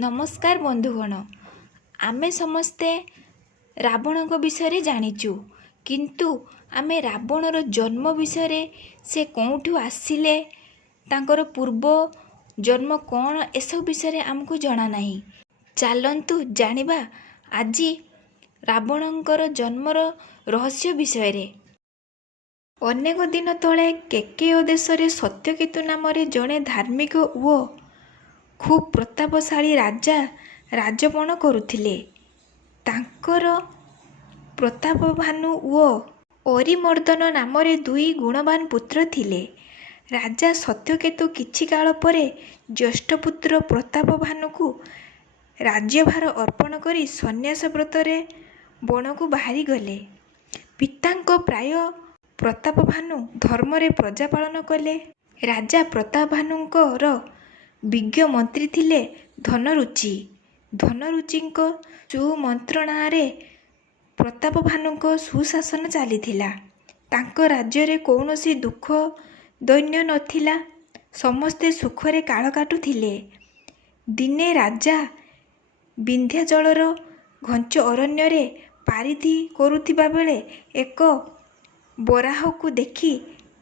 नमस्कार बंधुगण। आमे समस्ते रावण विषय जानिचु, किंतु आमे रावणर जन्म विषय से कौठु आसिले, तांकर पूर्व जन्म कौन एसब विषय आमको जना नहीं। चलंतु जानिबा आज रावणंकर जन्मर रहस्य विषय रे। अनेक दिन तले केकेय देश रे सत्यकेतु नाम जड़े धार्मिक ओ खूब प्रतापशाली राजा राजपण करुथिले। तांकर प्रतापभानु ओ अरिमर्दन नाम दुई गुणवान पुत्र थिले। राजा सत्यकेतु किछि काल परे ज्येष्ठ पुत्र प्रतापभानु को राज्यभार अर्पण करी सन्यास व्रतरे बण को बाहरी गले। पितांक प्राय प्रतापभानु धर्मरे प्रजा पालन कले। राजा प्रतापभानुंकर विज्ञ मंत्री थिले धनरुचि। धनरुचिंक सुमंत्रणारे प्रतापभानुंक सुशासन चलीथिला। तांक राज्य रे कौनसी दुख दैन्य नथिला, समस्ते सुखरे काल काटुथिले। दिने राजा विंध्याचलर घंच अरण्य रे पारिधि करुथिबा बेले एक बराह को देखी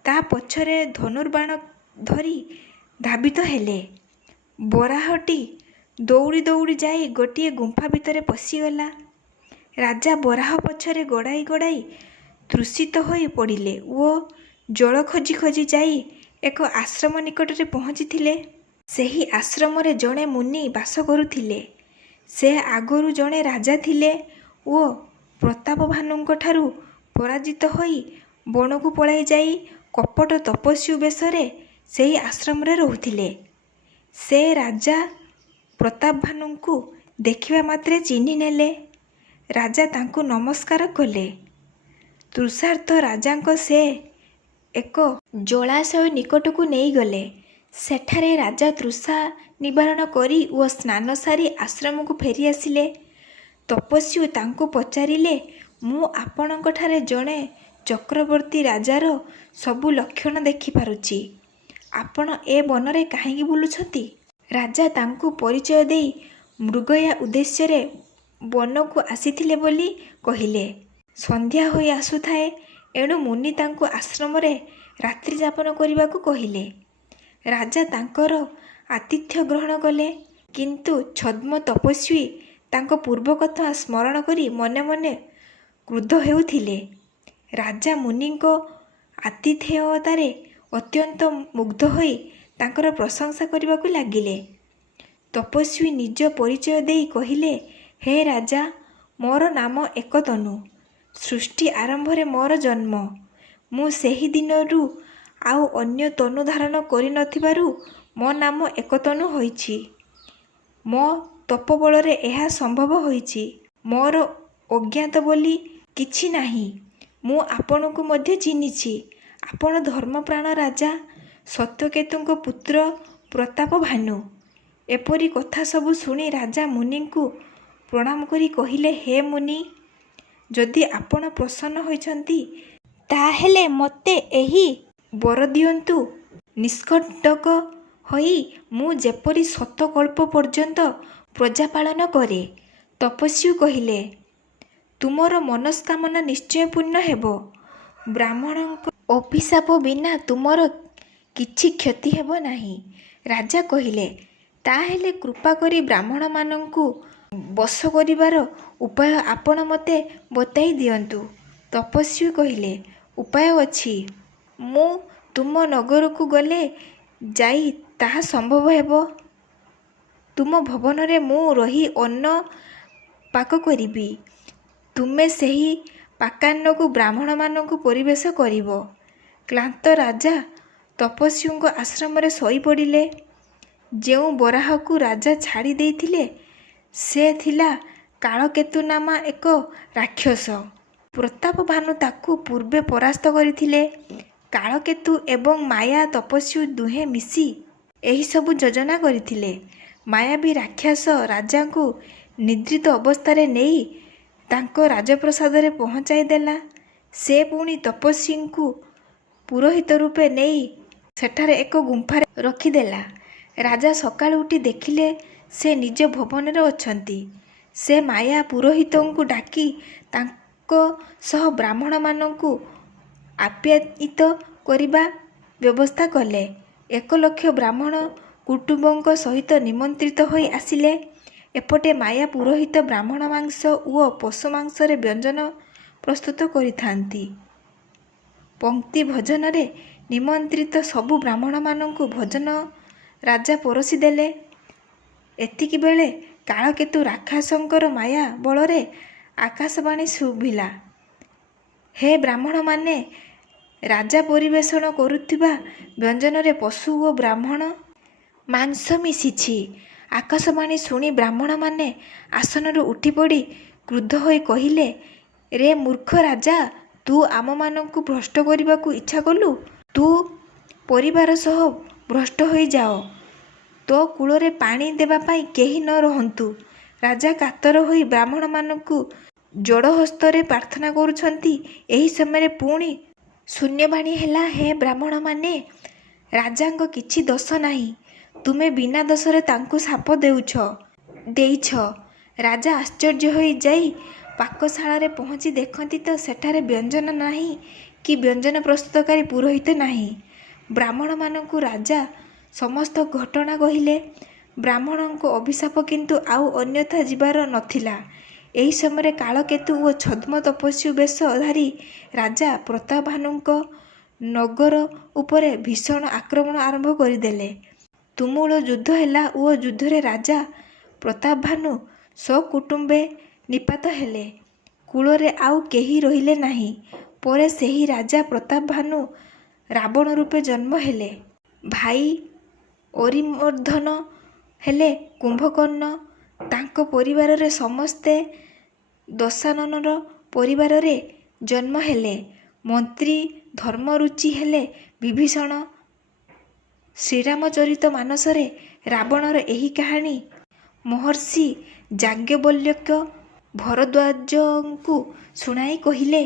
ता पछरे धनुर्बाण धरी धावित हेले। बराहटी दौड़ी दौड़ी जाई गोटिए गुंफा भितरे पशिगला। राजा बराह पछरे गड़ाई गड़ाई तृषित होई पड़िले ओ जल खोजी खोजी जाई एक आश्रम निकटरे पहुँचीथिले। सेही आश्रम रे जड़े मुनि बास करुथिले। से आगरु जड़े राजा थिले ओ प्रतापभानुंक ठारू पराजित होई बण को पलाई जाई कपट तपस्वी बेशरे सेही आश्रम रे रहुथिले। से राजा प्रतापभानुंकु देखिबा मात्रे चिन्हि नेले। राजा तांकु नमस्कार कले। तृषार्थ राजांक से एक जलाशय निकट को नहीं गले। सेठारे राजा तृषा निवारण करी ओ स्नान सारी आश्रम को फेरी आसिले। तपस्वी तांकु पचारिले, मु आपणक ठारे जणे चक्रवर्ती राजार सबु लक्षण देखि पारुछि। आपण ए बनरे काहेकि बुलुछंती? राजा तांकु परिचय देई मृगया उद्देश्य रे वन को आसीथिले बोली कहिले। संध्या होई आसुथाए, एणु मुनि तांकु आश्रम रे रात्रि यापन करने को कहिले। राजा तांकर आतिथ्य ग्रहण कले, किंतु छद्म तपस्वी तांको पूर्व कथा स्मरण करी मने मने क्रुद्ध हेउथिले। राजा मुनिको आतिथेयतारे अत्यंत मुग्ध होई तांकर प्रशंसा करने को लागिले। तपस्वी निज परिचय देई कहिले, हे राजा, मोर नाम एकतनु। सृष्टि आरंभ रे मोर जन्म। मु सेही दिनरु आउ अन्य तनु धारण करि नथिबारु मो नाम एकतनु होइछि। मो तपबल रे एहा संभव होइछि। मोर अज्ञात बोली किछि नाही। मु आपणकु मध्य चिन्हिछि। आपण धर्मप्राण राजा सत्यकेतुंक पुत्र प्रतापभानु। एपरी कथा सबु शुणी राजा मुनि को प्रणाम करी कहिले, हे मुनि, जदि आपण प्रसन्न होइछंती ताहेले मते एही वर दियंतु। निष्कंटक होई मु जेपरी शतकल्प पर्यंत प्रजा पालन करे। तपस्वी कहिले, तुमर मनस्कामना निश्चय पूर्ण हेबो। ब्राह्मणक अभिशाप बिना तुमर किछि क्षति हेबो नाही। राजा कहिले, ताहेले कृपा करी ब्राह्मण मानंकु बस करिवार उपाय आपण मते बताई दियंतु। तपस्वी कहिले, उपाय अछि। मु तुम नगर को गले जाई ताहा संभव हेबो। तुम भवन रे मु रही अन्न पाक करिबी। तुमे सेही पाकान्न को ब्राह्मण मानंकु परिवेश करिवो। क्लांत राजा तपस्वी को आश्रम रे सोई पड़िले। जेउ बराह को राजा छाड़ी देइथिले से थिला कालकेतु नामा एक राक्षस। प्रतापभानु ताकू पूर्वे परास्त करिथिले। कालकेतु एवं माया तपस्वी दुहे मिसी एही सबु योजना करिथिले। मायावी राक्षस राजा को निद्रित अवस्था नहीं तांको राजप्रसाद रे पहुँचाई देला। से पुणी तपस्वी को पुरोहित रूपे नहीं सेठारे एक गुंफारे रखिदेला। राजा सकाळु उठी देखिले ସେ ନିଜ ଭବନରେ ଅଛନ୍ତି। ସେ ମାୟା ପୁରୋହିତଙ୍କୁ ଡାକି ତାଙ୍କ ସହ ବ୍ରାହ୍ମଣମାନଙ୍କୁ ଆପ୍ୟାୟିତ କରିବା ବ୍ୟବସ୍ଥା କଲେ। 1,00,000 ବ୍ରାହ୍ମଣ କୁଟୁମ୍ବଙ୍କ ସହିତ ନିମନ୍ତ୍ରିତ ହୋଇ ଆସିଲେ। ଏପଟେ ମାୟା ପୁରୋହିତ ବ୍ରାହ୍ମଣ ମାଂସ ଓ ପଶୁ ମାଂସରେ ବ୍ୟଞ୍ଜନ ପ୍ରସ୍ତୁତ କରିଥାନ୍ତି। ପଂକ୍ତି ଭୋଜନରେ ନିମନ୍ତ୍ରିତ ସବୁ ବ୍ରାହ୍ମଣମାନଙ୍କୁ ଭୋଜନ ରାଜା ପରଷି ଦେଲେ। ଏତିକିବେଳେ କାଳକେତୁ ରାକ୍ଷସଙ୍କର ମାୟା ବଳରେ ଆକାଶବାଣୀ ଶୁଭିଲା, ହେ ବ୍ରାହ୍ମଣମାନେ, ରାଜା ପରିବେଷଣ କରୁଥିବା ବ୍ୟଞ୍ଜନରେ ପଶୁ ଓ ବ୍ରାହ୍ମଣ ମାଂସ ମିଶିଛି। ଆକାଶବାଣୀ ଶୁଣି ବ୍ରାହ୍ମଣମାନେ ଆସନରୁ ଉଠିପଡ଼ି କ୍ରୁଦ୍ଧ ହୋଇ କହିଲେ, ରେ ମୂର୍ଖ ରାଜା, ତୁ ଆମମାନଙ୍କୁ ଭ୍ରଷ୍ଟ କରିବାକୁ ଇଚ୍ଛା କଲୁ? ତୁ ପରିବାର ସହ ଭ୍ରଷ୍ଟ ହୋଇଯାଅ। ତୋ କୂଳରେ ପାଣି ଦେବାପାଇଁ କେହି ନ ରହନ୍ତୁ। ରାଜା କାତର ହୋଇ ବ୍ରାହ୍ମଣମାନଙ୍କୁ ଯୋଡ଼ହସ୍ତରେ ପ୍ରାର୍ଥନା କରୁଛନ୍ତି। ଏହି ସମୟରେ ପୁଣି ଶୂନ୍ୟବାଣୀ ହେଲା, ହେ ବ୍ରାହ୍ମଣମାନେ, ରାଜାଙ୍କ କିଛି ଦୋଷ ନାହିଁ। ତୁମେ ବିନା ଦୋଷରେ ତାଙ୍କୁ ଶାପ ଦେଇଛ। ରାଜା ଆଶ୍ଚର୍ଯ୍ୟ ହୋଇ ଯାଇ ପାକଶାଳାରେ ପହଞ୍ଚି ଦେଖନ୍ତି ତ ସେଠାରେ ବ୍ୟଞ୍ଜନ ନାହିଁ କି ବ୍ୟଞ୍ଜନ ପ୍ରସ୍ତୁତକାରୀ ପୁରୋହିତ ନାହିଁ। ବ୍ରାହ୍ମଣମାନଙ୍କୁ ରାଜା ସମସ୍ତ ଘଟଣା କହିଲେ। ବ୍ରାହ୍ମଣଙ୍କ ଅଭିଶାପ କିନ୍ତୁ ଆଉ ଅନ୍ୟଥା ଯିବାର ନଥିଲା। ଏହି ସମୟରେ କାଳକେତୁ ଓ ଛଦ୍ମ ତପସ୍ୱୀ ବେଶ ଧାରୀ ରାଜା ପ୍ରତାପଭାନୁଙ୍କ ନଗର ଉପରେ ଭୀଷଣ ଆକ୍ରମଣ ଆରମ୍ଭ କରିଦେଲେ। ତୁମୁଳ ଯୁଦ୍ଧ ହେଲା ଓ ଯୁଦ୍ଧରେ ରାଜା ପ୍ରତାପଭାନୁ ସକୁଟୁମ୍ବେ ନିପାତ ହେଲେ। କୂଳରେ ଆଉ କେହି ରହିଲେ ନାହିଁ। ପରେ ସେହି ରାଜା ପ୍ରତାପଭାନୁ ରାବଣ ରୂପେ ଜନ୍ମ ହେଲେ। ଭାଇ ଅରିମର୍ଦ୍ଦନ ହେଲେ କୁମ୍ଭକର୍ଣ୍ଣ। ତାଙ୍କ ପରିବାରରେ ସମସ୍ତେ ଦଶାନନର ପରିବାରରେ ଜନ୍ମ ହେଲେ। ମନ୍ତ୍ରୀ ଧର୍ମରୁଚି ହେଲେ ବିଭୀଷଣ। ଶ୍ରୀରାମଚରିତ ମାନସରେ ରାବଣର ଏହି କାହାଣୀ ମହର୍ଷି ଯାଜ୍ଞବଲ୍କ୍ୟ ଭରଦ୍ୱାଜଙ୍କୁ ଶୁଣାଇ କହିଲେ,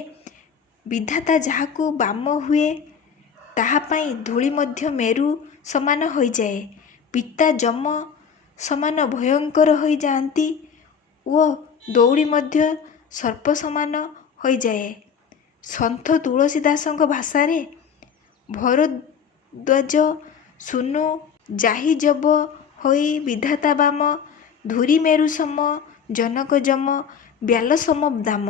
ବିଧାତା ଯାହାକୁ ବାମ ହୁଏ ତାହାପାଇଁ ଧୂଳି ମଧ୍ୟ ମେରୁ ସମାନ ହୋଇଯାଏ। ପିତା ଯମ ସମାନ ଭୟଙ୍କର ହୋଇଯାଆନ୍ତି ଓ ଦଉଡ଼ି ମଧ୍ୟ ସର୍ପ ସମାନ ହୋଇଯାଏ। ସନ୍ଥ ତୁଳସୀଦାସଙ୍କ ଭାଷାରେ ଭରଦ୍ୱାଜ ଶୂନୁ ଯାହି ଯବ ହୋଇ ବିଧାତା ବାମ, ଧୂରି ମେରୁ ସମ ଜନକ ଯମ, ବ୍ୟାଲ ସମ ଦାମ।